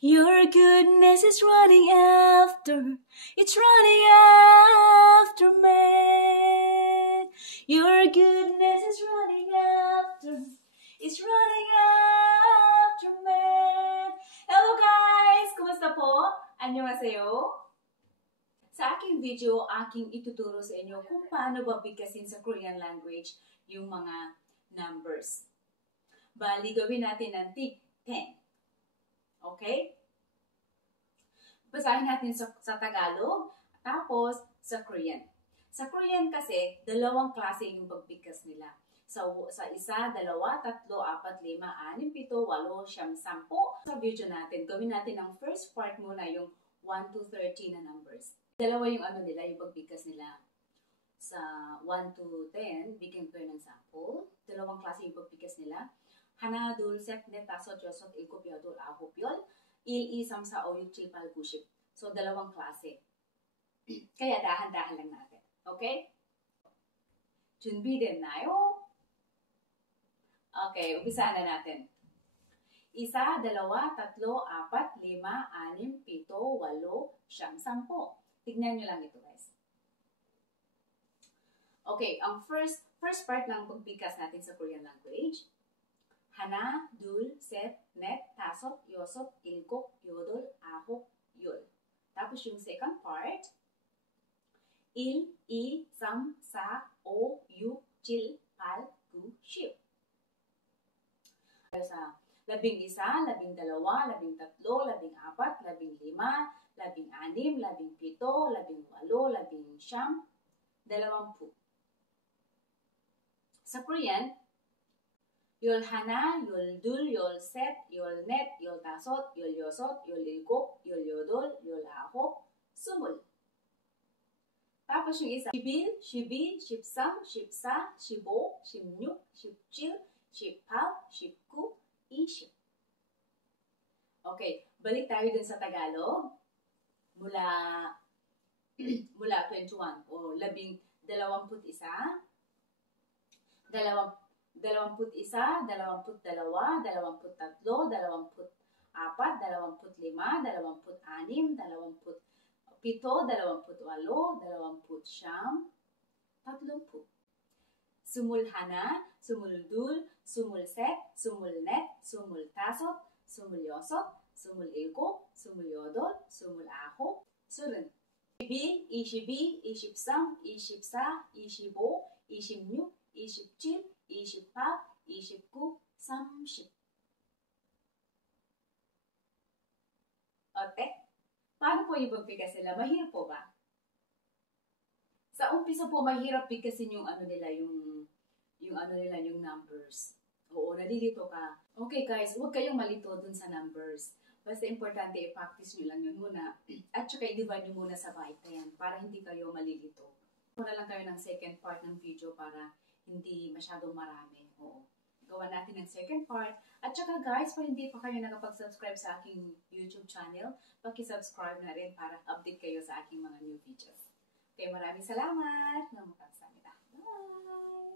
Your goodness is running after, it's running after me. Your goodness is running after, it's running after me. Hello guys! Kumusta po? Annyeonghaseyo. Sa aking video, aking ituturo sa inyo kung paano ba bigkasin sa Korean language yung mga numbers. Bali, gawin natin ng tig 10. Okay? Basahin natin sa Tagalog, tapos sa Korean. Sa Korean kasi, dalawang klase yung pagbigkas nila. Sa isa, dalawa, tatlo, apat, lima, anim, pito, walo, siyam, sampo. Sa video natin, gawin natin ang first part muna yung 1 to 30 na numbers. Dalawa yung nila, yung pagbigkas nila. Sa 1 to 10, bigyan ko ng sample. Dalawang klase yung pagbigkas nila. 하나, 둘, 셋, 넷, 다섯, 여섯, 일곱, 여덟, 아홉, 열, 1, 2, 3, 4, 5, 6, 7, 8, 9, 10. So, dalawang klase. Kaya dahan-dahan lang natin. Okay? 준비됐나요? Okay, umpisahan na natin. Isa, dalawa, tatlo, apat, lima, anim, pito, walo, siyam, sampo. Tignan nyo lang ito, guys. Okay, ang first part ng pagbigkas natin sa Korean language. 하나, 둘, 셋, 넷, 다섯, 여섯, 일곱, 여덟, 아홉, 열. tapos yung second part, 1, 2, 3, 4, 5, 6, 7, 8, 9, 10. Sa 11, 12, 13, 14, 15, 16, 17, 18, 19, 20. Sa Korean, 열 하나, 열 둘, 열 셋, 열 넷, 열 다섯, 열 여섯, 열 일곱, 열 여덟, 열 아홉, 20. Tapos yung isa, 11, 12, 13, 14, 15, 16, 17, 18, 19, 20. Okay, balik tayo dun sa Tagalog. Mula 21 o 21, 22, 21, 22, 23, 24, 25, 26, 27, 28, 30. 스물하나, 스물둘, 스물셋, 스물넷, 스물다섯, 스물여섯, 스물일곱, 스물여덟, 스물아홉, 30. 21, 22, 23, 24, 25, 26, 27, 28, 29, 30. Okay? Paano po yung pagbigkas nila? Mahirap po ba? Sa umpisa po, mahirap bigkasin yung yung numbers. Oo, nalilito ka. Okay guys, huwag kayong malito dun sa numbers. Basta importante, i-practice nyo lang yun muna. At saka i-divide nyo muna sa baitayan para hindi kayo malilito. Muna lang kayo ng second part ng video para hindi masyadong marami. Oo. Gawa natin ng second part. At saka guys, kung hindi pa kayo nakapag-subscribe sa aking YouTube channel, paki-subscribe na rin para update kayo sa aking mga new videos. Okay, maraming salamat. Bye!